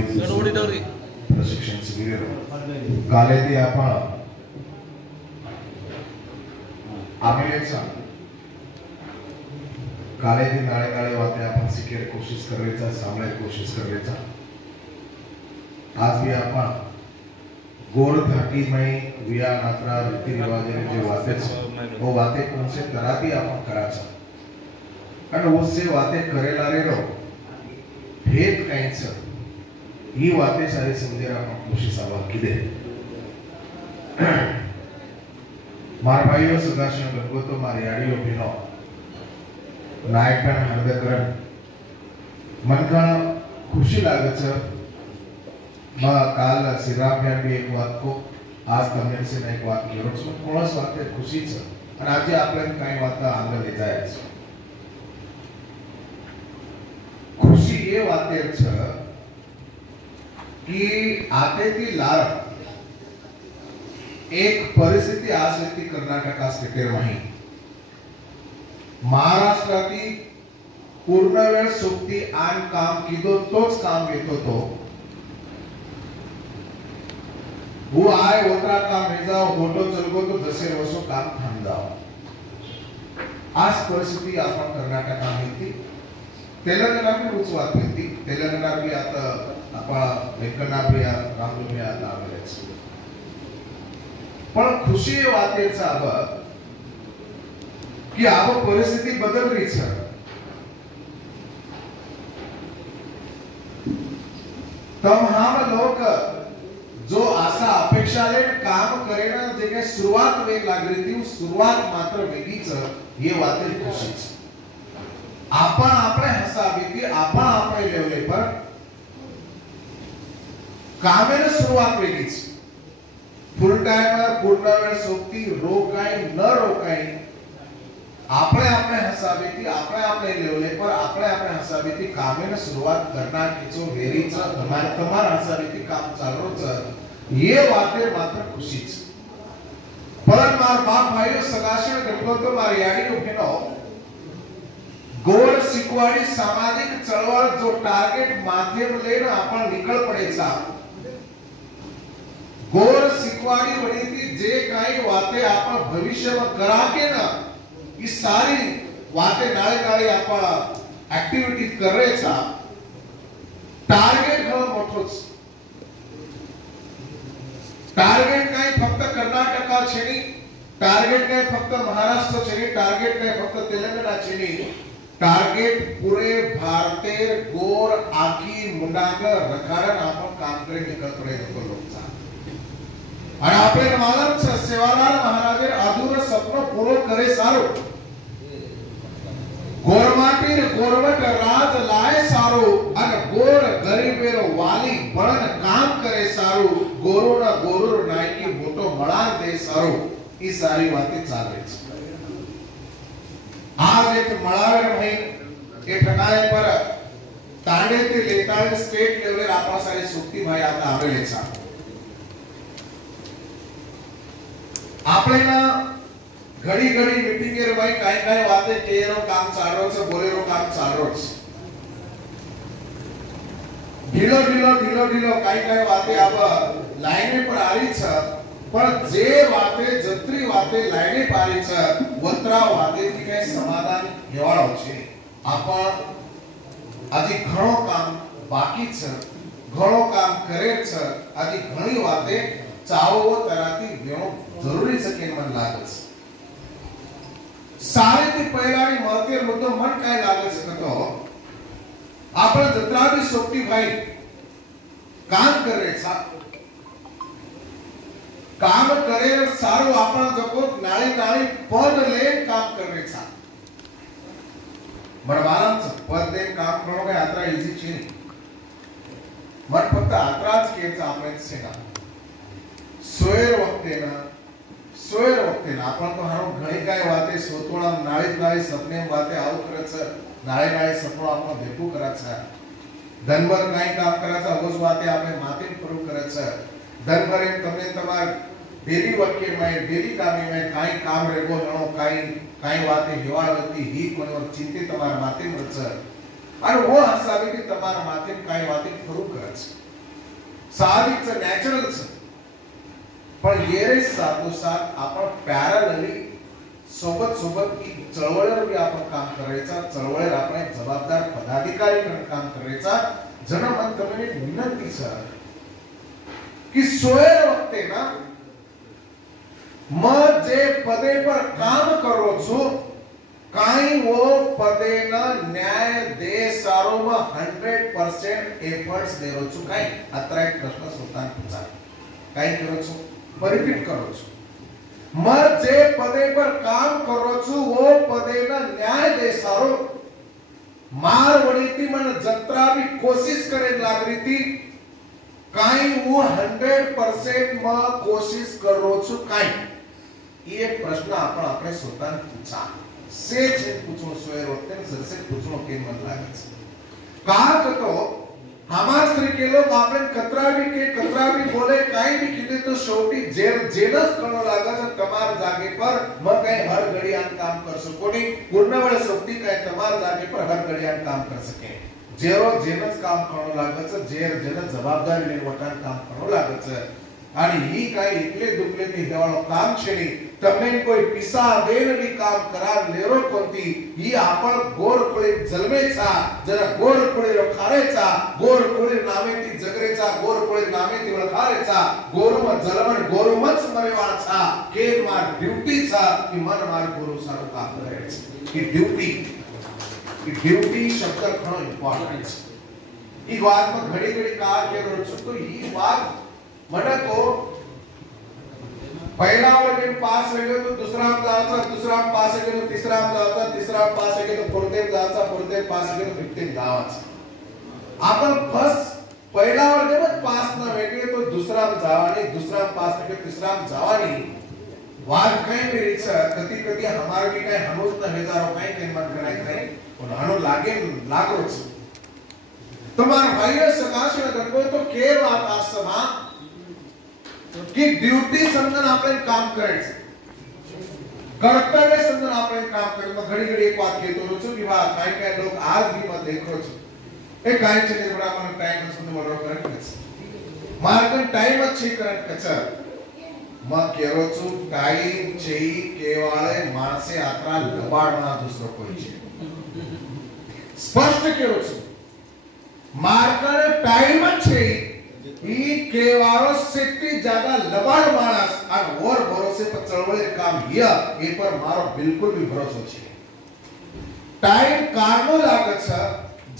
प्रशिक्षण शिबिर कालेदी आपण आमेलेचा कालेदी नाळे नाळे वाते आपण सिकेर कोशिश करायचा सामने कोशिश करायचा आज भी आपण गोर घाटी में विया नात्रा रीति रिवाज जो वाते वो वाते कौन से कराती आपण कराचा आणि उससे वाते करेला रे रो भेद काहीच ही वाते सारी समजेर आपण कोशिश आवा किदे मार भाईओ सदाशिव गणगोतो मारी आड़ीओ बिनो नायकन हरदकरण मनका खुशी लागे छ काल श्रीराम भी एक बात को आज तमिल से एक बात की रोज में कोणस वाते खुशी छ અને આજે આપણે કઈ વાત આગળ લઈ જાય છે खुशी ये वाते छ कि आतेती लार एक परिस्थिती आसली कर्नाटक स्टेटेर माही महाराष्ट्राती पूर्ण वेळ सोबती आन काम किदो तोच काम घेतो तो वो आय होता काम हे जाओ फोटो चलगो तो जसे वसो काम थांब जाओ आज परिस्थिती आपण कर्नाटकात होती तेलंगणा भी उच्चवाद होती तेलंगणा भी आता आपण वेंकण्णा भी रामलू भी आता आवेलेच पण खुशी वातेचा अब कि आव परिस्थिती बदल रही छ तम हम लोग जो आशा अपेक्षा ले काम करेना जे काय सुरुवात वेग लागली ती सुरुवात मात्र वेगळीच हे वाते खुशीच आपण आपले हसावी ती आपण आपले लेवले पर कामेर सुरुवात वेगळीच फुल टाइमर पूर्ण वेळ सोबती रोकाई न रोकाई આપણે આપણે હસાવી ती આપણે આપણે લેવલે પર આપણે આપણે હસાવી ती કામેને શરૂઆત કરનાર કિચો વેરી છે તમારે તમારા હસાવી ती काम ચાલુ છે ये वाते मात्र खुशी છે પણ માર બાપ ભાઈઓ સગાશણ ગણગોતો મારી યાડી ઉભેનો गोड़ शिकवाड़ी सामाजिक चळवळ जो टार्गेट माध्यम लेन आपण निकळ पडेचा गोड़ शिकवाड़ी वडीती जे काही वाते आपण भविष्यમાં कराके ना ही सारी वाते नाळे नाळे आपण ऍक्टिव्हिटी करायचा टार्गेट घणो मोठोच टार्गेट काही फक्त कर्नाटका छेनी टार्गेट काही फक्त महाराष्ट्र छेनी टार्गेट काही फक्त तेलंगणा छेनी टार्गेट पूरे भारतेर गोर आखी मुंडागर रखारण आपण काम करे निकल पड़े तो लोगचा आणि आपले मालम छ सेवालाल महाराजेर अधूर सपनो पूरो करे सारो गोरमाटीर गोरवट राज लाए सारो અને गोर गरीबेरो वाली पण काम करे सारो गोरोना गोरुर नायकी मोटो मळार दे सारो ई सारी वाते चाले છે आज एक मळावर भाई के ठिकाणे पर तांडे ते लेताळ स्टेट लेवल आपा सारे सुक्ती भाई आता आवेले छा આપણે ના ઘડી ઘડી મીટિંગ રે ભાઈ કાઈ કાઈ વાતે કેરો કામ ચાલરો છે બોલેરો काम ચાલરો છે ઢીલો ઢીલો ઢીલો ઢીલો કાઈ કાઈ વાતે આબ લાઈને પર આરી છે પણ જે વાતે જત્રી વાતે લાઈને પારી છે વત્રા વાતે થી કઈ સમાધાન હેવાળો છે આપણ આજી ઘણો કામ બાકી છે ઘણો કામ કરે છે આજી ઘણી વાતે ચાવો તરાતી વેણો જરૂરી છે કે મન લાગે છે સારેથી પહેલાની મહત્વનો મુદ્દો મન કાઈ લાગે છે કતો આપણે જત્રા બી સોપટી ભાઈ કામ કરે છે काम करे सारो आपण जको नाळी नाळी पद ले काम करे छा मरवालम पद ले काम करो के आत्रा इजी छी मत फक्त आत्राच केचा आपण सेना सोयर वक्ते ना आपण तो हारो घणी काय वाते सोतोळा नाळी नाळी सपने वाते आउ करे छ नाळी नाळी सपनो आपण देखू करा छ धनवर काय काम कराचा अगोज वाते आपण माते करू करे छ धनवर एक तमे तमार डेली वर्के में डेली कामे में काई काम रेगो जणो काई वाते हिवाळती ही कोणवर चिंते तमार माते मरच आणि वो हसावे की तमार माते काई वाते खरू करच साहजिक से नॅचरल से पण येरे साथ आपण पॅरलली सोबत सोबत की चळवळीवर बी आपण काम करायचा, चळवळीवर आपण एक जबाबदार पदाधिकारी म्हणून काम करायचा. जनमन તમને વિનંતી છે कि सोयर वखते ना म जे पदे पर काम करो छो काई वो पदे ना न्याय दे सारो में 100% एफर्ट्स दे रो छो काई अत्रा एक प्रश्न स्वतः पूछा काई करो छो रिपीट करो छो म जे पदे पर काम करो छो वो पदे ना न्याय दे सारो मार वड़ी थी मन जत्रा भी कोशिश करे लाग रही थी काई वो 100% में कोशिश करो छो काई ये प्रश्न आपण આપણે स्वतः पूछा से છે પૂછો સોય રોતે સરસે પૂછો કે મન લાગે છે का तो हमार स्त्री के लोग आपण कतरा भी बोले काई भी कीधे तो शेवटी जेलच करणो लागे છે તમાર जागे पर म कई हर घड़ी आन काम कर सको नहीं पूर्ण वेळ सोबती काय તમાર जागे पर हर घड़ी आन काम कर सके जेरो जेनच काम करणो लागे છે जेने जबाबदारी लेन वटान काम करणो लागे છે आणि ही काय एकले दुकले ती हेवाळो काम छेनी तमने कोई पिसा देन भी काम करा लेरो कोणती ही आपण गोरखोळी जन्मेचा जरा गोरखोळी खारेचा गोरखोळी नामे ती जगरेचा गोरखोळी नामे ती वळखारेचा गोरुम जलमन गोरुमच मरेवाचा केन मार ड्यूटीचा की मन मार गुरु सारो काम करायचं की ड्यूटी शब्द घणो इम्पॉर्टंट है ई बात में घड़ी घड़ी का केरो छ तो ई बात मने को पहला वर्ग पास हो गयो तो दूसरा में जाता दूसरा में पास हो गयो तो तीसरा में जाता तीसरा में पास हो गयो तो फोर्थे में जाता फोर्थे पास हो गयो तो फिफ्थे में जावाच आपण फर्स्ट पहिला वर्ग में पास ना वेगे तो दूसरा में जावानी दूसरा में पास हो तीसरा में जावानी वाद कई भी रिक्शा कति कति हमारे भी कई हनुज न हजारों कई के मन कराई नहीं और हनु लागो छ तुम्हार भाइयों सकाश में गणगो तो केर बात आसमा कि ड्यूटी समझन आपण काम करायचं कर्तव्य समझन आपण काम करायचं घडी घडी एक बात कहतो छु कि बा काय काय लोग आज भी मत देखो छु ए काय छे बड़ा मन टाइम सुन बरो करत मार्गन टाइम अच्छी करत कचर म केरो छु टाइम छे केवाळे माणसे आत्रा लबाडना दुसरो कोई छे स्पष्ट केरो छु मार्गन टाइम छे ई केवारो सेती ज्यादा लबाड माणस और और भरोसे पर चळवळे काम हिया ए पर मारो बिल्कुल भी भरोसा छे टाइम काढनो लागे छ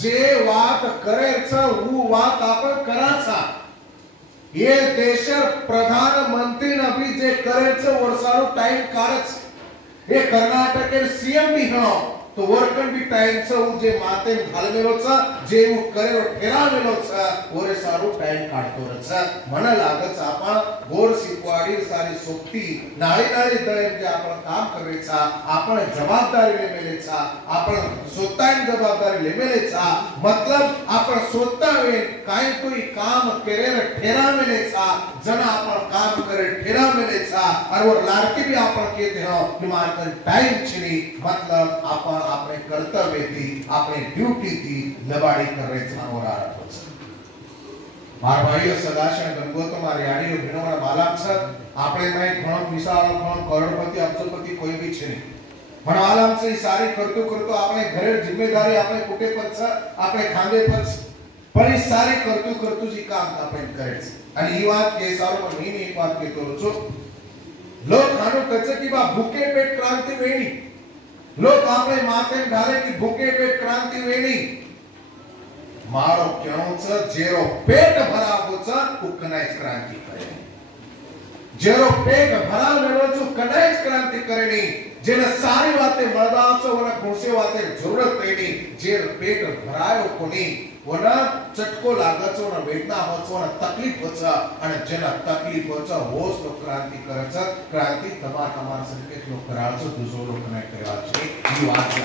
जे વાત કરે छ वो વાત आपण करा छ ये देशर प्रधानमंत्री ने भी जे करे छ वर्षारो टाइम काढच ये कर्नाटकेर सीएम भी हणो तो वर्कन भी टाइम छ उ जे माते घालमेलो छ जे उ करेलो ठेरावेलो छ ओरे सारो टाइम काढतो र छ મને લાગે છે આપણ ગોર શીખવાડી સારી સોપતી નાળી નાળી દળે જે આપણ કામ કરે છે આપણ જવાબદારી લેમેલે છે આપણ स्वतःની જવાબદારી લેમેલે છે मतलब આપણ स्वतःवे કાઈ કોઈ કામ કરે ર ठेरावेले છે जण આપણ काम करे ठेरावेले છે और वो लाडकी भी આપણ कहते हो कि मारकन टाइम छनी मतलब આપણ આપણે કર્તવ્ય થી આપણે ડ્યુટી થી લબાડી કરે છે और આરતો છે મારા ભાઈઓ સદાશય ગંગોતો મારી આડીઓ ભીણોના બાલામ છે આપણે મે ઘણો વિશાળ ઘણો કરોડપતિ અબજોપતિ કોઈ भी છે નહીં પણ આલામ છે સારી કરતો કરતો આપણે ઘરે જિમ્મેદારી આપણે કુટે પર છે આપણે ખાંદે પર છે પણ એ સારી કરતો કરતો જ કામ આપણે કરે છે અને એ વાત કે સારો મહિને એક વાત કહેતો છું લોક ખાનો કચે કે બા ભૂકે પેટ ક્રાંતિ વેણી लोग आपने माते ढाले की भूखे पेट क्रांति वेणी मारो क्यों छ जेरो पेट भरा हो छ कनाइज क्रांति करे जेरो पेट भरा लेलो छ कनाइज क्रांति करे जेने सारी बातें मळदा छ ओना खुशी बातें जरूरत पेनी जे पेट भरायो कोनी ओना चटको लागे छ ओना वेदना हो छ ओना तकलीफ हो छ અને જેના તકલીફ हो छ હોશ તો ક્રાંતિ કરે છે ક્રાંતિ તમાર સંકેત લો કરાળ છો દુસો લો કનેક્ટ કરવા છે ઈ વાત છે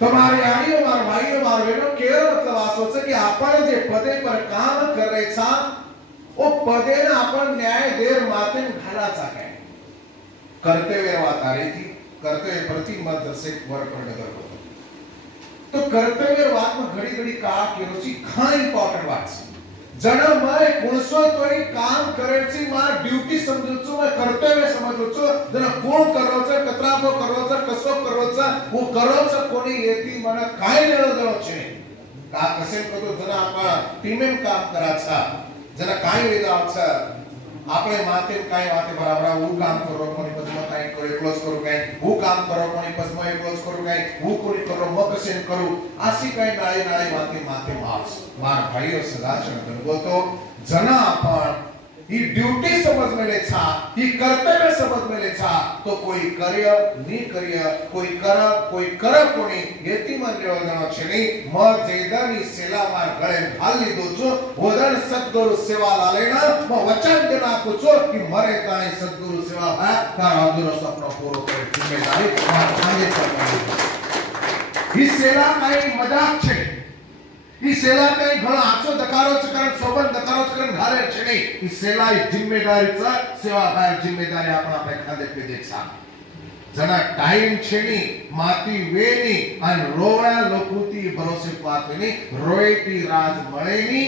તમારી આડીઓ માર ભાઈઓ માર બેનો કેવો मतलब આસો છે કે આપણે જે પદે પર કામ કરે છે ઓ પદેને આપણ ન્યાય દેર માતે ઘાલા ચાકે કર્તવ્ય વાત આ રહી थी कर्तव्य प्रति मत से वर्क पर नगर को तो कर्तव्य बात में घड़ी घड़ी का केरोसी घणा इंपोर्टेंट बात है जण मय कोणसो तोय काम करायची मार ड्यूटी समजूचो व कर्तव्य समजूचो जण कोण करवचं कत्राबो करवचं कसो करवचं वो करवचं कोणी येती मन काय लेणं देणं छे का कसे करतो जण आपण टीमेम काम कराचा जण काय वेदाचं આપણે માથે કાઈ વાતે બરાબર હું કામ કરો કોની પદમાં કાઈ કરો ક્લોઝ કરું કાઈ હું કામ કરો કોની પદમાં ક્લોઝ કરું કાઈ હું કોની કરો મકસેન કરું આસી કાઈ નાળી નાળી વાતે માથે માર્સ માર ભાઈઓ સદાચરણ બનવો તો જના પણ ही ड्यूटी समझ में ले छा ही कर्तव्य समझ में ले छा तो कोई कार्य नी कार्य कोई कर कोणी येती मन लेवना छेनी म जेदानी सेला मार गळे घाली दोचो वदन सद्गुरु सेवा लालेना म वचन देना कुचो कि मरे ताणी सद्गुरु सेवा भा का अधुरो सपनो पूरो करे जिम्मेदारी मार खांदे करવાની ही सेला काई मजाक छे ई सेला काही घणो आचो दकारोच करन सोबत दकारोच करन घाले छे नाही ई सेला ही जिम्मेदारीचा सेवा भार जिम्मेदारी आपण आपल्या खांदे पेदे छा जना टाइम छे नी माती वेनी अन रोवळा लोकुती भरोसे पातनी रोयती राज मळेनी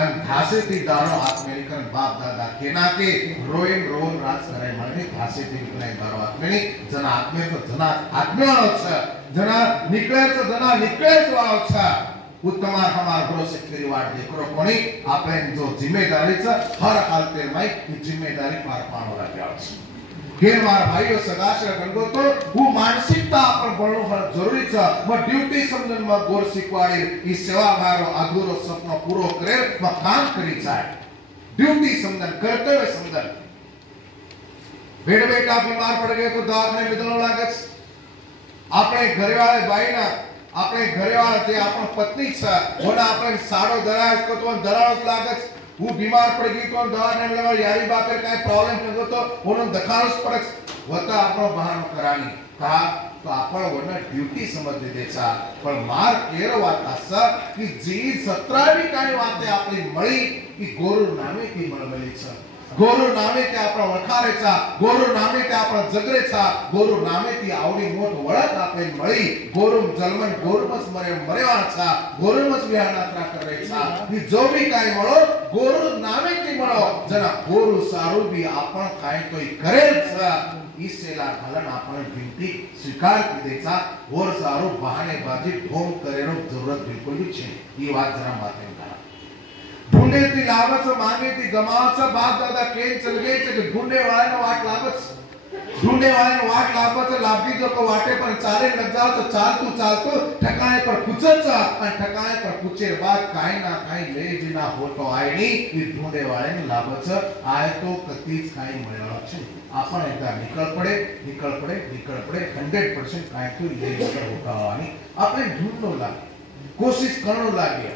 अन घासेती दारो हाथ में लेकर बाप दादा केना के रोयन रोन राज करे मळनी घासेती निकळे दारो हाथ में जना आत्मे तो जना आत्म्याळो छ जना निकळे तो जना निकळेच वाळो छ उत्तम हमार भरोसे फेरी वाट देखरो कोणी आपण जो जिम्मेदारीचा हर हालते माई ही जिम्मेदारी पार पाडो लागल्याच हे मार भाईओ सदाशय गणगो तो वो मानसिकता आपण बनणो हर जरूरी छ म ड्यूटी समजन म गोर शिकवाडी ही सेवा मारो अधूरो सपनो पूरो करे म काम करी जाय ड्यूटी समजन कर्तव्य समजन बेटा बीमार पड़ गए तो दवाखाने में दोनों लागत આપણે ઘરવાળે ભાઈના આપણે ઘરવાળા જે આપણ પત્ની છે ઓના આપણે સાડો દરાજ કો તો દરાજ लागत वो बीमार पड़ गई तो दवाखाने में लेवा यारी बापर काय प्रॉब्लम नगो तो ओनो दखानच पडस होता આપણો બહાનો કરાની का तो आपण वरना ड्यूटी समज देचा पण मार केरो વાત આસા की जी 17वी काय वाते आपली मळी की गोरु नामे की मळमळी छ गोरु नामे ते आपण वखारेचा गोरु नामे ते आपण जगरेचा गोरु नामे ती आवडी मोठ वळत आपले मळी गोरु जलमन गोरुमस मरेवाचा गोरुमस विहानात्रा करेचा ही जो भी काय मळो गोरु नामे ती मळो जना गोरु सारू भी आपण काय तोय करेच ईसेला घालन आपण ड्यूटी स्वीकार देचा गोर सारू बहाने बाजी ढोंग करेनो जरूरत बिल्कुल भी छे ही बात जरा माथे ढूंढे ती लावच मांगे ती गमावच बाप दादा केन चल गए ते ढूंढे वाले ने वाट लावच ढूंढे वाले ने वाट लावच लाभी जो को वाटे पर चाले लग जाओ तो चालतो ठकाने पर कुचच और ठकाने पर कुचे बाद काय ना काय ले बिना हो तो आय नी ई ढूंढे वाले ने लावच आय तो कतीच काय મળ્યો છે आपण एकदा निकळ पडे 100% काय तो ले होतावानी आपण ढूंढनो लागे कोशिश करनो लागे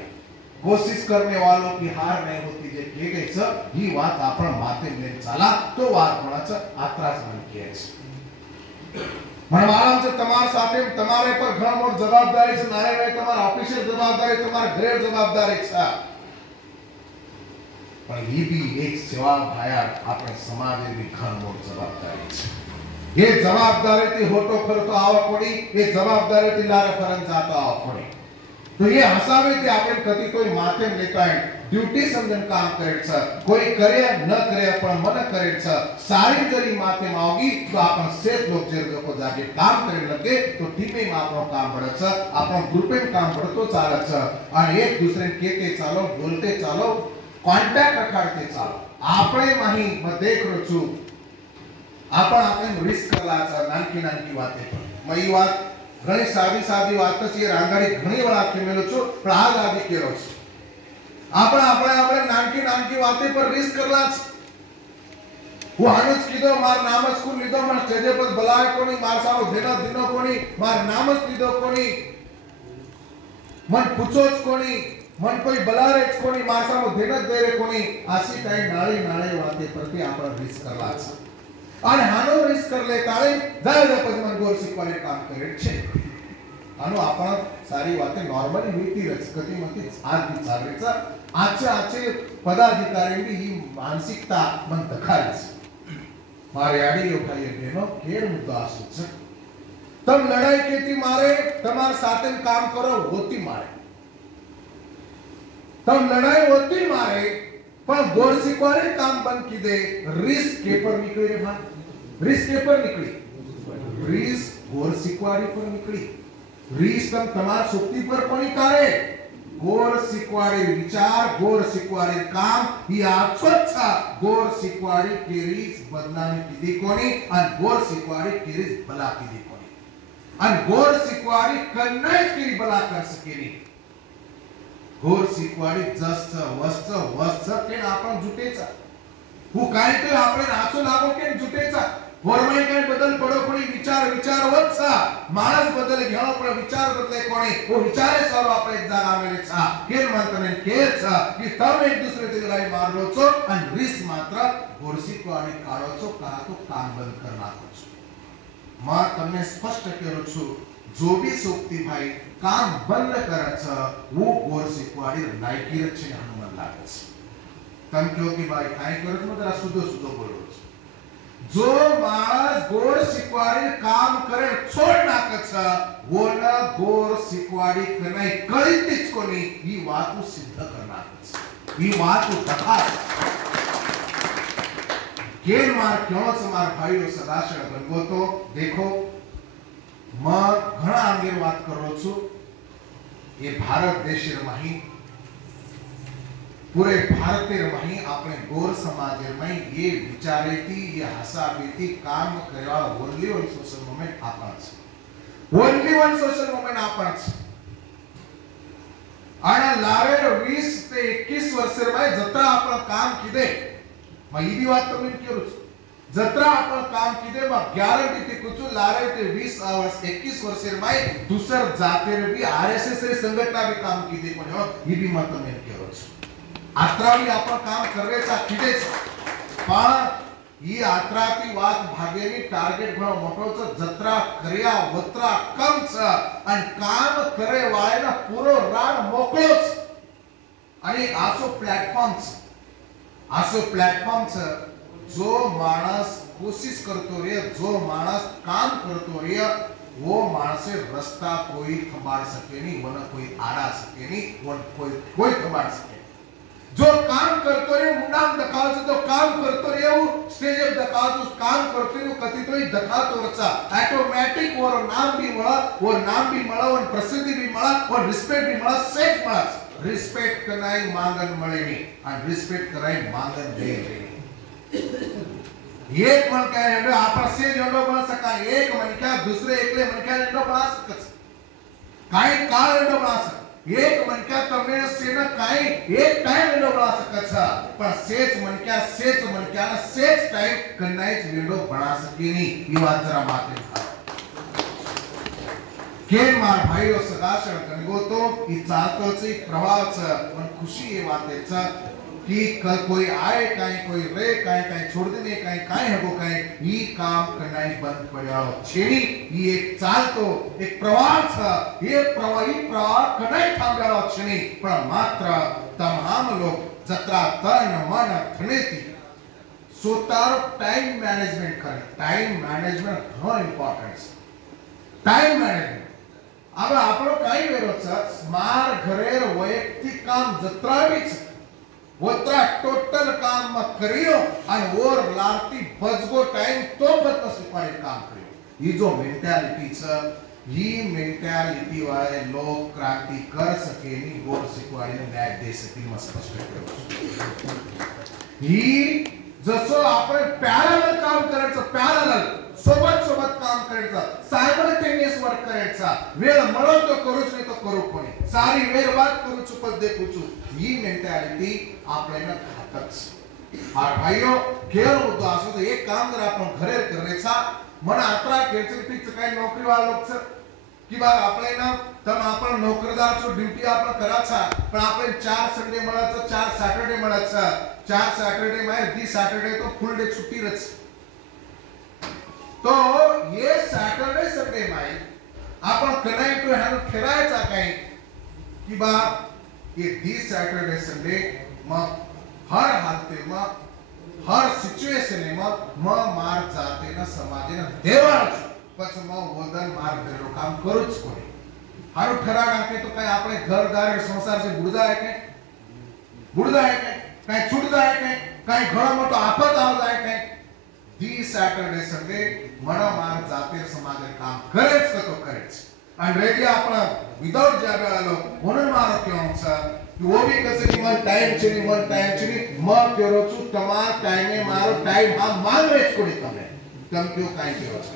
कोशिश करने वालों की हार नहीं होती जे के गई छ ही बात आपण माथे ले चला तो बात म्हणाच आत्रास बन के छ मनवाळांच तमार साथे તમારે પર ઘણ મોટ જવાબદારી છે નારે રે તમાર ઓફિશિયલ જવાબદારી તમાર ઘરે જवाबदारी છે પણ ઈ भी एक सेवा भाया આપણે સમાજે भी ઘણ મોટ જવાબદારી છે ये जवाबदारी થી હોટો ખરતો આવ પડી ये जवाबदारी થી લારે ફરન જાતો આવ पड़ी तो ये हसावे थे आपण कधी कोई माथे लेता है ड्यूटी समझन काम करे छ कोई करे न करे पण मन करे छ सारी जरी माथे मावगी तो आपण सेठ लोग जे को जाके काम करे लगे तो टीमे में आपनो काम बढ़े छ आपनो ग्रुपे में काम बढ़तो चाले छ और एक दूसरे केते चालो बोलते चालो कांटेक्ट रखाडते चालो आपणे माही म देख रो छु आपण रिस्क करला छ नानकी वाते पर मई बात घणी सादी વાત છે રાંગાડી ઘણી વાર આખી મેલો છો પણ આ આદિ કેરો છે આપણે નાનકી વાતે પર રિસ્ક કરલા છે હું આનુજ કીધો માર નામ જ કુ લીધો મને સ્ટેજે પર બલાય કોની માર સારો દિનો કોની માર નામ જ લીધો કોની મન પૂછો જ કોની મન કોઈ બલારે જ કોની માર સારો દેન જ દેરે કોની આસી કાઈ નાળી વાતે પરથી આપણે રિસ્ક કરલા છે અને હાનો રિસ્ક कर ले ताळे जायला પછી મન ગોર શીખવાને કામ કરે છે આનો आपण सारी वाते नॉर्मली होती रचकती मध्ये आज विचारायचा आजचे पदाधिकाऱ्यांनी ही मानसिकता मन दखालीच मारे आडी योखाये देनो केर मुद्दा असुच तम लड़ाई केती मारे तमार साथे काम करो होती मारे तब लड़ाई होती मारे पण गोर शिकवाड़े काम बंद की दे रिस्क के पर निकली रे भाई रिस्क के पर निकली रिस्क गोर शिकवाड़ी पर निकली रिस्क तमार शक्ति पर कोणी करे गोर शिकवाड़ी विचार गोर शिकवाड़ी काम ही आचोचा गोर शिकवाड़ी केरीस बदनामी कीधी कोणी आणि गोर शिकवाड़ी केरीस भला कीधी कोणी आणि गोर शिकवाड़ी कन्नाच केरी भला कर सकेनी गोर शिकवाड़ी जस्त वस्त केन आपण जुटेचा हु काय तर आपण आचो लागो केन जुटेचा गोरमाई काय बदल पडो कोणी विचार वत्सा माणस बदल घेणो पण विचार बदले कोणी वो विचारे सर्व आपले जागा आवेले छा केन म्हणतने केच की तम एक दुसरे ते लढाई मारलो छो आणि रिस मात्र गोर शिकवाड़ी काढो छो का तो काम बंद करना छो मा તમને સ્પષ્ટ કરું છું जो भी सोक्ति भाई काम बंद करायचं वो गोर शिकवाड़ी लायकी रचे हनुमान लागच तम क्यों की भाई काय करत मग जरा सुधो बोलो जो माणस गोर शिकवाड़ी काम करे छोड़ नाकच वो न गोर शिकवाड़ी करनाई कळीतीच कोणी ही वातू सिद्ध करणारच ही वातू दखा केन मार क्योंच मार भाईओ सदाशय बनगो तो देखो मग घणा अंगे बात करो छु ये भारत देश रही पूरे भारत रही अपने गोर समाज में ये विचारे थी ये हसाबी थी काम करवा ओनली वन सोशल मूवमेंट आपण ओनली वन सोशल मूवमेंट आपण आणि लावेर 20 ते 21 वर्ष में जत्रा आपण काम किदे मग ही बात तुम्ही करू जत्रा आपण काम किदे मग गॅरंटी ते कुछ लारे ते 20 वर्ष 21 वर्ष में दूसर जाते भी आरएसएस रे संघटना भी काम किदे पण ही भी मत में करू आत्रावी आपण काम करवेचा किदेच पण ही आत्राती वात भागेनी टार्गेट म्हणो मोठोच जत्रा कर्या वत्रा कमच आणि काम करे वाळेना पुरो रान मोकळोच आणि आसो प्लॅटफॉर्मच जो माणस कोशिश करतो रे जो माणस काम करतो रे वो माणसे रस्ता कोई थंबाड़ सके नहीं वन कोई आड़ा सके नहीं वन कोई थंबाड़ सके जो काम करतो रे मुंडाम दखावतो जो काम करतो रे वो स्टेज पे दखावतो काम करतो रे कति तोय दखातो रचा ऑटोमॅटिक वर नाम भी मला वन प्रसिद्धी भी मला वन रिस्पेक्ट भी मला सेफ मला रिस्पेक्ट कराई मांगन मळेनी आणि रिस्पेक्ट कराई मांगन दे एक मन काय हेडो आपण से जोडो बन सका एक मन क्या दूसरे एकले मन क्या हेडो बना सकत काय काळ हेडो बना सक एक मन क्या तमे सेना काय एक टाइम हेडो बना सकत पण सेच मन क्या ना सेच टाइम कन्नाइच हेडो बना सकेनी ही बात जरा माते केन मार भाईओ सदाशय कनगो तो ई चालतोच प्रवाहच पण खुशी ये वातेचा कि कोई आए काई कोई रे काई छोड़ देने काई हगो काई ये काम करना ही बंद पड़ा छेनी ये एक चाल तो एक प्रवाह था ये प्रवाह करना ही थाम गया छेनी पर मात्र तमाम लोग जत्रा तन मन धनेती सोतार टाइम मैनेजमेंट करें टाइम मैनेजमेंट बहुत इम्पोर्टेंट टाइम मैनेजमेंट अब आपण काही वेळचा स्मार्ट घरेर वैयक्तिक काम जत्रावीच वत्रा टोटल काम मत करियो आणि और लारती बजगो टाइम तो बत सिपाही काम करियो ही जो मेंटॅलिटी छ ही मेंटॅलिटी वाले लोग क्रांति कर सके नी गोर शिकवाडीने न्याय दे सके मस्त स्पष्ट करू ही जसो आपण पॅरलल काम करायचं पॅरलल सोबत काम करायचं सायमल्टेनियस वर्क करायचा वेळ મળો તો કરું નહીં તો કરું કોની સારી વેર વાત કરું છું પદ દેખું છું ही मेंटॅलिटी आपल्याला घातक और भाइयों केवळ मुद्दा असो तर एक काम जर आपण घरे करायचा मन आत्रा केचपीच काय नोकरी वाला लोक की बा आपल्याला तम आपण नोकरदार ची ड्यूटी आपण करायचा पण आपण 4 संडे मळाचा 4 सॅटरडे मळाचा 4 सॅटरडे में दी सॅटरडे तो फुल डे छुट्टी रच तो ये सॅटरडे संडे में आपण कनाई तो ह्याला ठेरायचा काय की बा ये दिस सैटरडे संडे मग हर हालते मग हर सिचुएशन में मार जाते ना समाजे ना देवाच पछ वदन मार करेलो काम करूच कोणी हारू ठरा नाखे तो काय आपले घरदार संसार से बुडदा है के बुड जाए काय छूट जाए काय घणो मोटो आपत आ जाए काय दी सॅटर्डे संडे मना मार जातीर समाज काम करेच तो करेच आणि रेडी आपण विदाउट जॉब आलो म्हणून मारो क्यों सर वो भी कसे मन टाइम चली मग केरो छु तमार टाइमे मारो टाइम हम मांग रेच कोणी तम क्यों काय केरो छ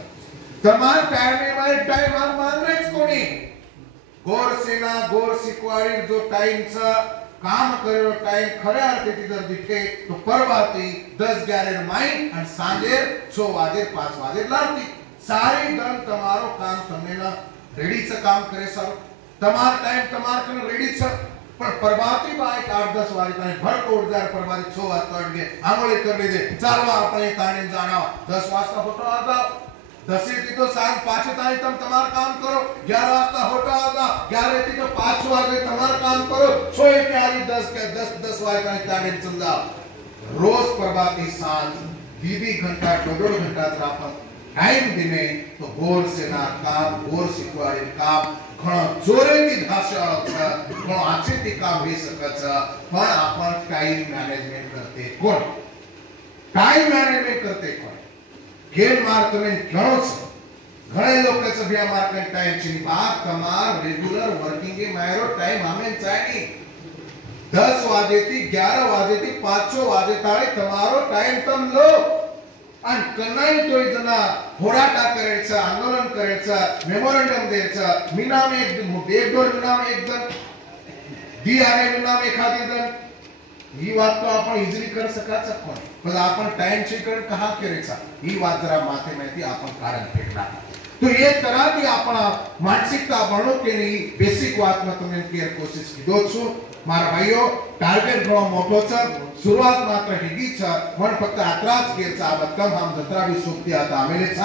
तमार टाइमे मारो टाइम हम मांग रेच कोणी गोर सेना गोर शिकवाडी जो टाइम छ काम करेलो टाइम खऱ्या अर्थी जर दिखे तो परवाती 10-11 माइंड आणि सांजे 6 वाजे 5 वाजे लावती सारी दन तमारो काम तमने ना रेडी से काम करे सर तमार टाइम तमार कने रेडी छ पर परवाती बाय 8-10 वाजे ताने भर कोड जार परवाती 6 वाजता उठ गए आंघोळी कर ले दे 4 वाजता अपने ताने जाना 10 वाजता होटल आता 10 थी तो सांज 5 ताने तम तमार काम करो 11 वाजता होटल आता 11 थी तो 5 वाजे तमार काम करो 6 के आली 10 वाजे ताने समजा रोज परवाती सांज 20 घंटा 2.5 घंटा जर आपण टाइम दिने तो गोर सेना काम गोर शिकवाडी काम घणो जोरेથી ભાષા છે ઘણો આછેથી કામ હોઈ શકે છે પણ આપણ ટાઈમ મેનેજમેન્ટ કરતે કોણ ટાઈમ મેનેજમેન્ટ કરતે કોણ ગેમ માર્ક में ઘણો છે ઘણા લોકો છે બે માર્ક में टाइम છે બાપ તમાર રેગ્યુલર વર્કિંગ के મારો टाइम हमें चाहिए 10 વાગેથી 11 વાગેથી 5 વાગે તારે તમારો टाइम તમ લો आणि कन्नाई तोय जना होराटा करायचा आंदोलन करायचं मेमोरंडम द्यायचं मीनाम एक दोन मीनाम एक जण दी आरे मीनाम एखादी जण ही बात तो आपण इजीली कर सकाच कोण पण आपण टाइम चेकर कहा करायचा ही बात जरा माथे माहिती आपण कारण फेकला तो ये तरह की आपण मानसिकता बनो के नहीं बेसिक बात में तुमने केयर कोशिश की दो छु मारा भाईओ टार्गेट घणो मोटो छ शुरुआत मात्र हिगी छ पण फक्त आत्राच केचा बक्कम हम जत्रा भी सोबती आता आमेले छ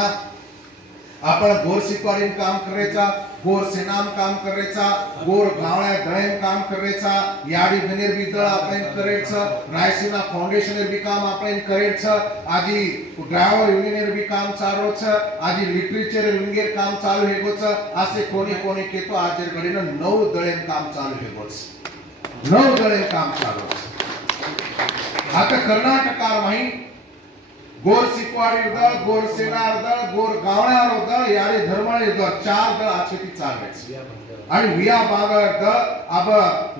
आपण गोर शिकवाडीन काम करायचा गोर सेनाम काम करायचा गोर गावळ्या दळेम काम करायचा याडी बनेर बी दळ आपण करायचं रायसीना फाउंडेशन बी काम आपण करायचं आजी ड्रायव्हर युनियन बी काम चालू छ आजी लिटरेचर विंगेर काम चालू हेगो छ असे कोणी कोणी केतो आजर घडीन 9 दळेम काम चालू हेगो छ 9 दळेम काम चालू छ आता कर्नाटकार माही गोर शिकवाडी दळ गोर सेनार दळ गोर गावण्यार दळ यारे धर्मळे दळ 4 दळ आछेती चालवेच आणि विया बागर दळ अब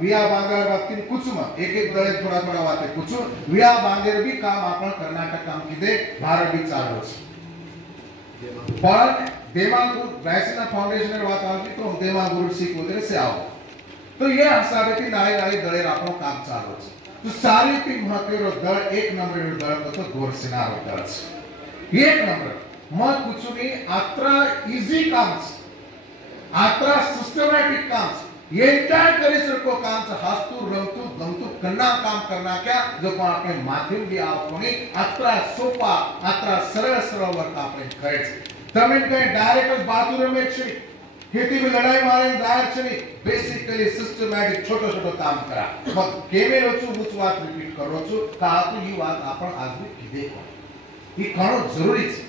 विया बागर वक्तीन कुचम एक एक दळे थोडा थोडा वाते कुचू विया बांदेर भी काम आपण कर्नाटक काम किदे भारत भी चालवच पण देवागुरु रायसीना फाउंडेशन वात आली तो देवागुरु शिक वगैरे से आओ तो ये हसाबती नाळे नाळे दळे आपण काम चालवच तो सारी ती महत्वरो दळ एक नंबर दळ तो गोर सेनार दळ एक नंबर मग कुचुनी आत्रा इजी काम्स आत्रा सिस्टमैटिक काम्स एंटायर करे सरको काम हास्तु रंतु गमतु कन्ना काम करना क्या जो पण आपने माध्यम भी आपने आत्रा सोपा आत्रा सरळ सरळ वर्क आपने करायचं तमिन काय डायरेक्ट बाथरूम में छे खेती में लड़ाई मारे जाहिर छे बेसिकली सिस्टमैटिक छोटो छोटो काम करा मग केमेलो छु बुच बात रिपीट करो छु का तो ही बात आपण आज भी कीधे को ही घणो जरूरी छे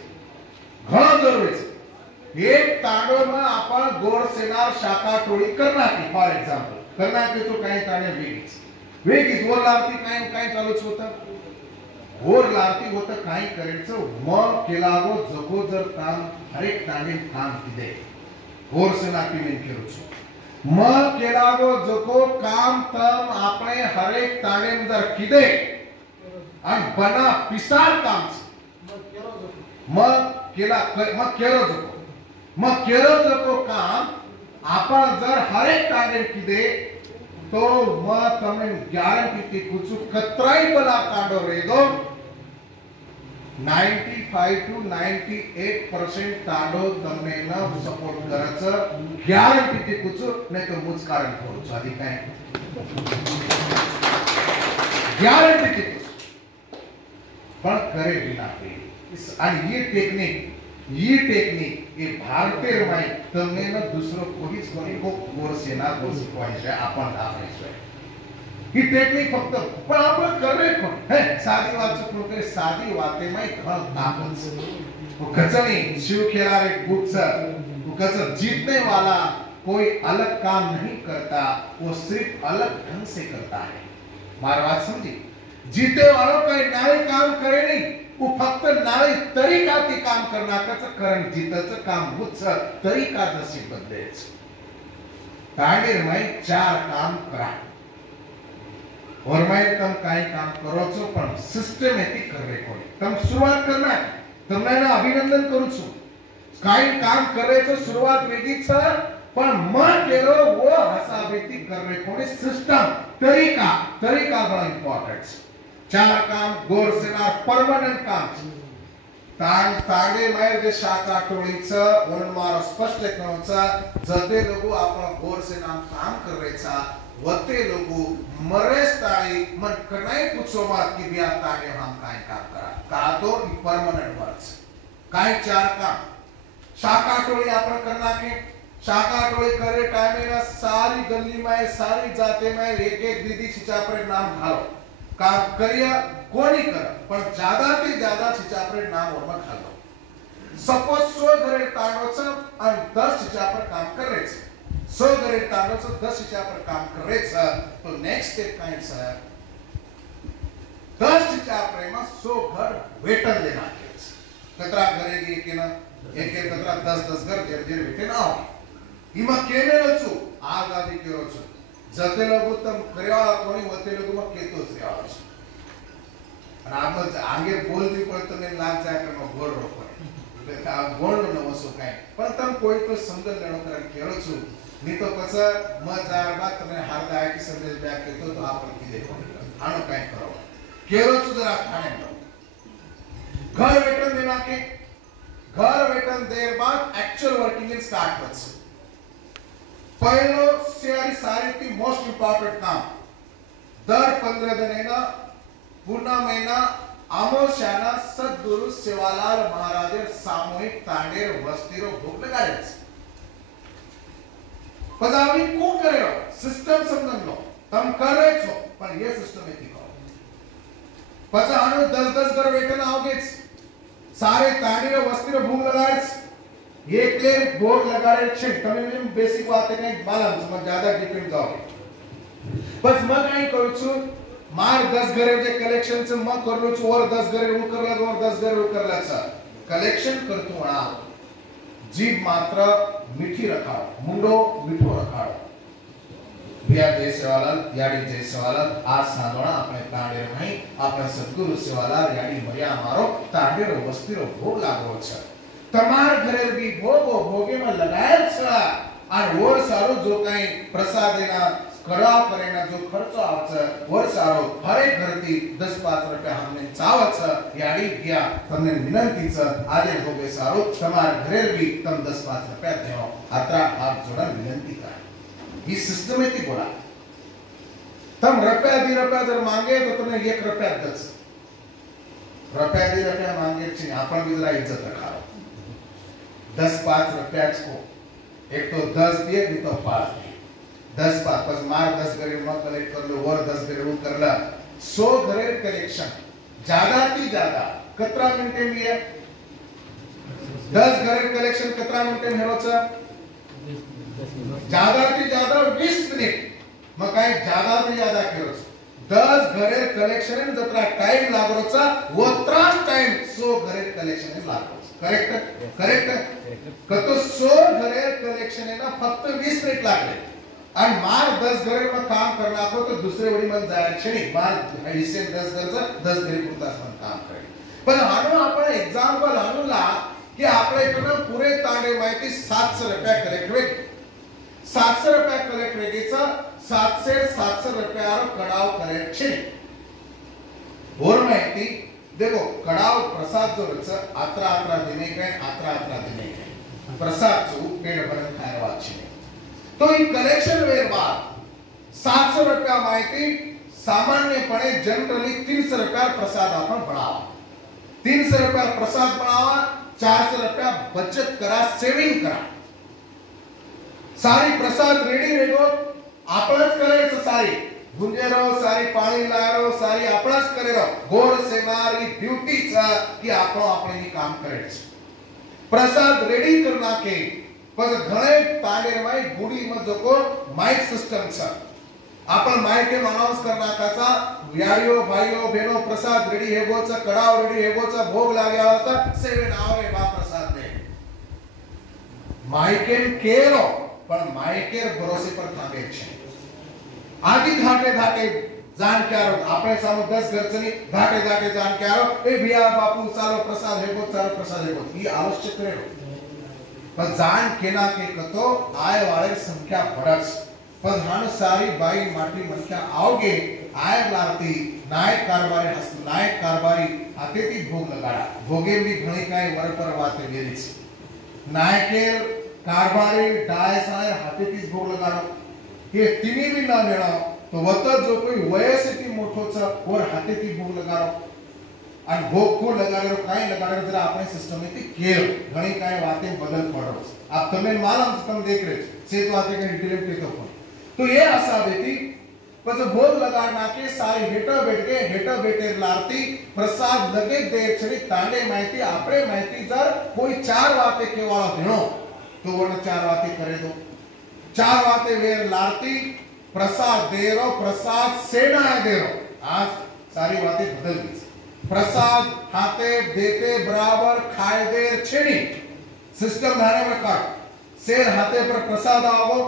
एक तांडो में आपण गोर सेनार शाखा टोळी करना की फॉर एग्जांपल करना की तो काही ताणे वेगीच वो लावती काही चालूच होता गोर लावती होता काही करायचं मग केलागो जगो जर काम हर एक ताणे काम कीधे गोर सेना टीम केरो छो मग केलागो जको काम तम आपणे हर एक ताणे जर कीधे आणि बना पिसार काम मग केरो जको काम आपण जर हर एक ताणे कीधे तो मग तमे गॅरंटी ती कुछ कतराई बला काढो रे दो 95 to 98% ताडो तमने न सपोर्ट करायचं गॅरंटी ती कुछ नाही तर मुच कारण करूच आधी काय गॅरंटी ती पण करे बिना आणि ये टेक्निक ये भारतीय रमाई तमने न दुसरो कोणीच को गोर सेना गोर शिकवायचे आपण दाखवायचे ही टेक्निक फक्त पण आपण करे कोण है साधी बात चुकलो करे साधी बातें में खल ताकत वो कचनी शिव खेला एक बुक सर वो कचर जीतने वाला कोई अलग काम नहीं करता वो सिर्फ अलग ढंग से करता है मार बात समझी? जीते वालों कई नाळे काम करे नहीं, वो फक्त नाळे तरीका ती काम करण्याचं कारण जीताचं काम उच्च तरीका जशी बदलेच. तांडीर माई 4 काम करा. और मैं तम काई काम करो छो पण सिस्टमेटिक कर रे कोणी. तम सुरुवात करना તમને ના અભિનંદન કરું છું. કાઈ કામ કરે તો શરૂઆત વેગી છે પણ મન કેરો વો હસાબેતી કરને કોની સિસ્ટમ તરીકા બड़ा ઇમ્પોર્ટન્ટ છે. 4 काम गोर सेना परमनंट काम છે. तांडे मायर जे शाखा टोळीचं म्हणून मारो स्पष्ट करूचा जते लोक आपण गोर सेना काम करायचा वते लोक मरेस ताळी मन कनाई पूछो मत की बिया तांडे हम काय काम करा का तो परमनंट वर्क काय 4 काम शाखा टोळी आपण करना के शाखा टोळी करे टाइम ना सारी गली में सारी जाते में एक एक दीदी छिचापरे नाम घालो काम करिया कोणी कर पण ज्यादा ते ज्यादा छिचापरे नाम और में घालो. सपोज 100 घरे तांडोचं आणि 10 छिचापर काम करायचं. 100 घरे तांडोचं 10 छिचापर काम करायचं तो नेक्स्ट स्टेप काय आहे 10 छिचापरे में 100 घर वेतन देना है. कतरा घरे की के ना एक एक कतरा 10 घर देर देर वेतन आओ इमा केमेलो छु आगादी केरो छु जते लोग तम कर्याळा कोणी वते लोग मग केतोच रेवाळ छु आणि आपण आगे बोलती पण तने लाग जाय कर मग बोल रो पण का बोल न वसो काय पण तम कोई तो समजल लेणो कर केरो छु मी तो कस मजार बात तने हारदा की संदेश बॅक केतो तो आपण किदे आणो काय करो केरो छु जरा ठाणे घर वेतन देना के घर वेतन देर बाद एक्चुअल वर्किंग इन स्टार्ट होत. पहलो सारी ती मोस्ट इंपॉर्टेंट काम दर 15 दिनेना पूर्ण महीना अमावस्याना सद्गुरु सेवालाल महाराज सामूहिक तांडेर वस्तीरो भोग लगाडेच. पजावी को करेरो सिस्टम समजन लो तम करे छो पण ये सिस्टमेटिक हो. पचा आनो 10 घर वेतन आवगेच सारे तांडेर वस्तीरो भोग लगाडेच. ये क्लियर बोर्ड लगाड़े छे तमे में बेसिक बात है मालूम समझ ज्यादा डिपेंड जाओ बस मैं काय करू छु मार 10 घरे जे कलेक्शन च म करलो छु और 10 घरे उ करला और 10 घरे उ करला छ कलेक्शन करतो ना जीभ मात्र मीठी रखाओ मुंडो मीठो रखाओ. बिया जय सेवालाल याडी जय सेवालाल आज सादोणा આપણે તાંડેર નહીં આપણે સદગુરુ સેવાલાલ याडी મર્યા મારો તાંડેર વસ્તીરો ભોગ लागो छ. तमार घरे भी भोगो भोगे में लगायल छ और और सारो जो कई प्रसादेना कड़ाव करेना जो खर्चो आवछ और सारो हर एक घरती 10-5 रुपया हमने चावछ याडी गया तमने विनंती छ आजे भोगे सारो तमार घरे भी तम 10-5 रुपया देओ आत्रा आप जोड़ा विनंती कर. ये सिस्टमेटिक बोला तम रुपया जर मांगे तो तने 1 रुपया दच रुपया मांगे छी आपण भी जरा इज्जत रखा 10-5 रुपया को एक तो 10 दिए नहीं तो 5 दिए 10-5 बस मार 10 घरे में कलेक्ट कर लो और 10 घरे वो कर ला 100 घरे कलेक्शन ज्यादा थी ज्यादा कतरा मिनटे में है 10 घरे कलेक्शन कतरा मिनटे में होचा ज्यादा थी ज्यादा 20 मिनिट मग काय ज्यादा थी ज्यादा करो 10 घरे कलेक्शन में जतरा टाइम लागरोचा वतरा टाइम 100 घरे कलेक्शन में लागरो. करेक्ट कतो 100 घरे कलेक्शन है ना फक्त 20 मिनिट लागले आणि मार 10 घरे में काम करना को तो दूसरे वडी मन जाय छे मार हिस्से 10 घरचा 10 घरे पुरता काम करे. पण हानो आपण एग्जांपल हानुला की आपल्या इकडे पुरे तांडे माहिती 700 रुपया कलेक्ट वेग 700 रुपया कलेक्ट वेगीचा 700 रुपया कडाव कलेक्ट छे. और माहिती देखो कड़ाव प्रसाद जो रच आत्रा दिने के आत्रा दिने के प्रसाद जो पेड़ भरन खायवा छे तो ई कलेक्शन वेर बाद 700 रुपया माहिती सामान्यपणे जनरली 300 रुपया प्रसाद आपण बनावा 300 रुपया प्रसाद बनावा 400 रुपया बचत करा सेविंग करा. सारी प्रसाद रेडी रेगो आपणच करायचं सारी गुंजेरो सारी पाणी लारो सारी आपणच करेरो गोर सेनारी ड्यूटी छ की आपण आपणे काम करे छ. प्रसाद रेडी करना के पस घणे तांडेर में गुडी में जको माइक सिस्टम छ आपण माहिती अनाउंस करनाकाचा यारियो भाइयो बहनो प्रसाद रेडी हेगोचा कडाव रेडी हेगोचा भोग लाग्या होता सेवन आवरे बा प्रसाद दे माइकेन केरो पण माइकेर भरोसे पर थांबे छे आगी घाटे घाटे जानकारो આપણે સામો 10 ઘરચની ઘાटे ઘાटे जानकारो ए भिया बापू चालो प्रसाद हेगो ई आवश्यक रेडो पर जान केना के कतो आय वाले संख्या बढ़स पर हान सारी बाई माटी मनख्या आओगे आय लारती नायक कारभारी हाथेથી भोग लगाड़ा भोगे भी घणी काय वर पर वाते गेली છે नायकेर कारभारी डाय साय हाथेથી भोग लगाड़ो के तिनी भी ना मेळा तो वत जो कोई वयस्थिती मोठो छ और हाथेથી भोग लगाड़ो અને ભોગ કો લગાડેલો કાઈ લગાડેલો જરા આપણે સિસ્ટમેથી કેર ઘણી કાઈ વાતે બદલ પડો આપ તમે માલમ તમે દેખ रहे છે તો આતે કે ઇન્ટિલેક્ટ તો પણ तो ये हिसाबेती પછી ભોગ લગાડના કે સારી હેટા બેટે લારતી પ્રસાદ લગે દે છડી તાંડે માહિતી આપણે માહિતી જર કોઈ ચાર વાતે કેવાળો ધણો તો વણ ચાર વાતે કરે દો ચાર વાતે વેર લારતી प्रसाद देरो प्रसाद सेना देरो आज सारी बातें बदल गई प्रसाद हाथे देते बराबर खाए दे छेड़ी सिस्टम धाने में काट शेर हाथे पर प्रसाद आवो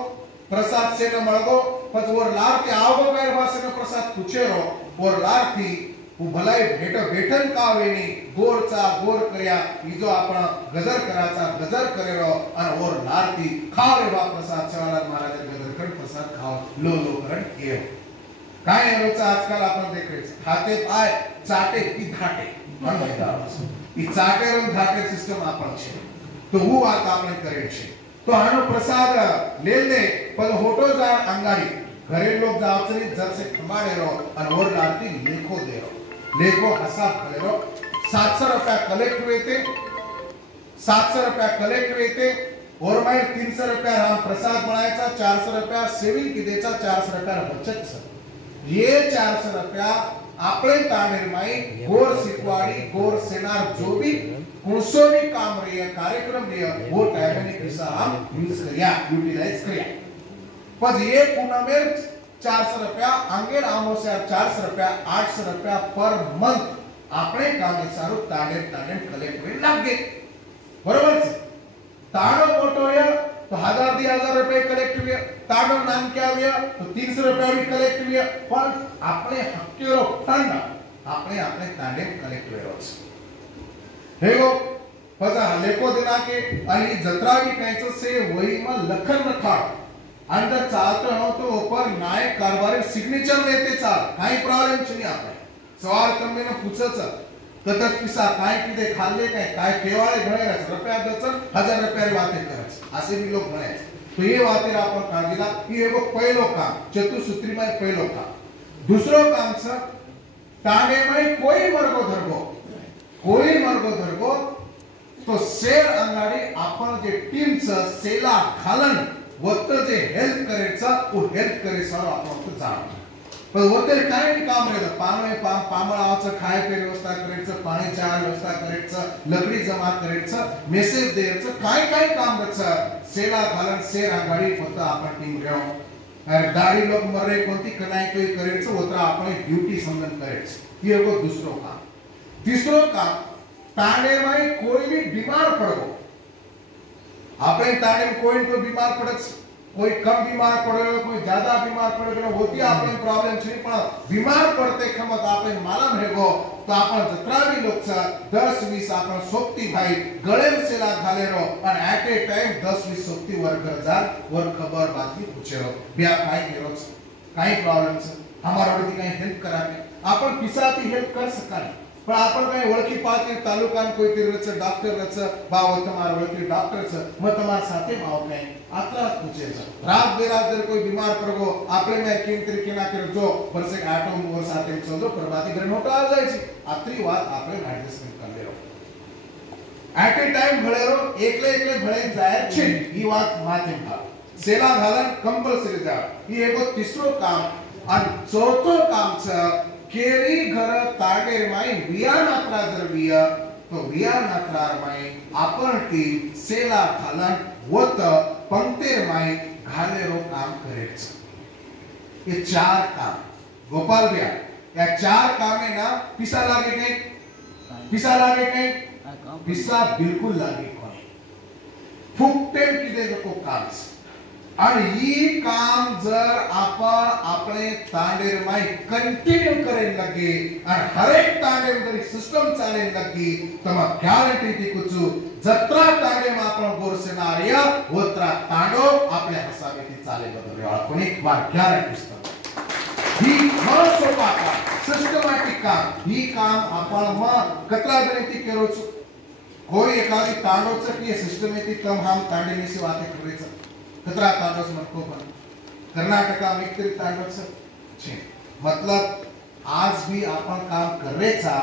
प्रसाद से न मळगो पत और लार के आवो गैर भाषे में प्रसाद पूछे रो और लार थी वो भलाई बेठन कावेनी गोरचा गोर करया ई जो आपण गजर कराचा गजर करेरो आणि और लार थी खाव रे बा प्रसाद चवाला महाराज गजर कर प्रसाद खाव लो करण के काय रोचा आजकाल आपण देख रहे हाथे पाय चाटे की घाटे मन मैदा ई चाटे रन घाटे सिस्टम आपण छे तो वो बात आपण करे छे तो आनो प्रसाद ले ले पर होटो जा अंगारी घरे लोग जावचरी जर से खमाड़े रो और और लाती लेखो दे रो लेखो हिसाब करे रो 700 रुपया कलेक्ट वेते 700 रुपया कलेक्ट वेते और मैं 300 रुपया राम प्रसाद बनायचा 400 रुपया सेविंग की देचा 400 रुपया बचत छ ये 400 रुपया आपले तामेर माई गोर सिकवाड़ी गोर सेनार जो भी कुणसो भी काम रही कार्यक्रम रही वो टाइम ने पैसा हम यूज करिया यूटिलाइज करिया पर ये पुनमेर 400 रुपया आंगेर आमोसे 400 रुपया 800 रुपया पर मंथ આપણે કામે સારું તાડે કલેક્ટ કરી લાગે બરોબર છે તાડો મોટો હે તો 1000 रुपए कलेक्ट हुए ताडो नाम क्या हुआ तो 300 रुपया भी कलेक्ट हुआ पर આપણે હક્કેરો ફંડ આપણે તાડે કલેક્ટ કર્યો છે हेगो पजा लेको दिना के आणि जत्रा भी कायचं से वही में लखन रखा अंदर चालतो हो तो ऊपर नायक कारभारी सिग्नेचर लेते चाल काही प्रॉब्लेम छे આપણે सवाल તમે ને પૂછછ કતક કિસ્સા काय किदे खाल्ले काय केवाळे घणे रुपया दचन 1000 रुपया री वाते करे असे भी लोग घणे तो ये वाते आपण काढीला ही एगो पहिलो काम चतुसूत्री में पहिलो काम दुसरो काम छ ताणे में कोई वर्गो धरगो तो शेर अंगाडी आपण जे टीम छ सेला खालन वत जे हेल्प करेच वो हेल्प करे सर आपण तो जाण पण वते काय भी काम रे पामळाचं खाय पे व्यवस्था करेच पाणी चहा व्यवस्था करेच लकड़ी जमा करेच मेसेज देच काय काम रच सेला खालन शेर अंगाडी फक्त आपण टीम रेव अरे दाढी लोक मरे कोणती कनाई कोई करेच वतरा आपण ड्यूटी समजन करेच ये एगो दूसरो काम तीसरो काम ताणे में कोई भी बीमार पड़ो आपने ताणे में कोई बीमार पड़े कोई कम बीमार पड़े कोई ज्यादा बीमार पड़े होती आपने प्रॉब्लम छे पण बीमार पड़ते खमत आपने मालूम हेगो तो आपण जत्रा भी लोग छ 10 20 आपण सोपती भाई गळे सेला घालेरो और एट ए टाइम 10 20 सोपती वर्क हजार वर खबर बाकी पूछेरो बिया काय केरो काय प्रॉब्लम छ हमारा वरती काय हेल्प करावे आपण पिसाती हेल्प कर सकाय पण आपण काय ओळखी पाती तालुकान कोई तीरच डॉक्टर रच बाव तुम्हारा ओळखी डॉक्टर छ म तुम्हार साथे माव काय आतला पूछे छ रात बेरात जर कोई बीमार पड़गो आपले में केन तरीके ना कर जो वर्षे आटो मोर साथे चलो प्रभाती घर नोट आ जाय छी आतरी बात आपले एडजस्टमेंट कर लेरो एट ए टाइम भळेरो एकले भळे जाय छे ई बात माथे भा सेला घालन कंपल्सरी जा ई एगो तीसरो काम और चौथो काम छ केरी घर तागेर माई विया नात्रा जर विया तो विया नात्रार माई आपण ती सेला खालन वत पंक्तेर माई घालेरो काम करेच ये 4 काम गोपाल भैया या 4 कामे ना पिसा लागे कहीं पिसा बिल्कुल लागे कोण फुकटेन किदे नको काम आणि ही काम जर आपण आपले तांडेर माई कंटिन्यू करेन लगे आणि हर एक तांडेर जरी सिस्टम चालेन लगी तमा गॅरंटी ती कुचू जत्रा तांडे मा आपण गोरसेनारिया होत्रा तांडो आपल्या हसाबे ती चाले बदल कोणी बार गॅरंटी असतो ही सोपा काम सिस्टमॅटिक काम ही काम आपण मग कतरा जरी ती केरोच कोई एखादी तांडोच की सिस्टमॅटिक काम हम तांडे में से बातें करेच कतरा तांडोस मत पण कर्नाटका में तरी तांडोच छे मतलब आज भी अपन काम करेचा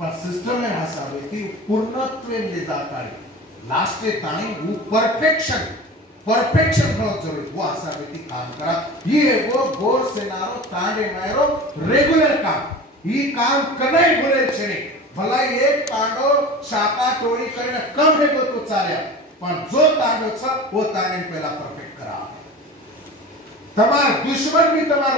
पर सिस्टम में हसावे ती पूर्णत्व ले जाता है लास्ट ताणी वो परफेक्शन बहुत जरूरी वो हसावे ती काम करा ये वो गोर सेनारो तांडे मायरो रेगुलर काम ये काम कनाई बोले छे भला एक तांडो शाखा टोळी करने कम रेगो तो चाल्या पण जो तांडो छ वो तांडे पहला परफेक्ट करा तमार दुश्मन भी तमार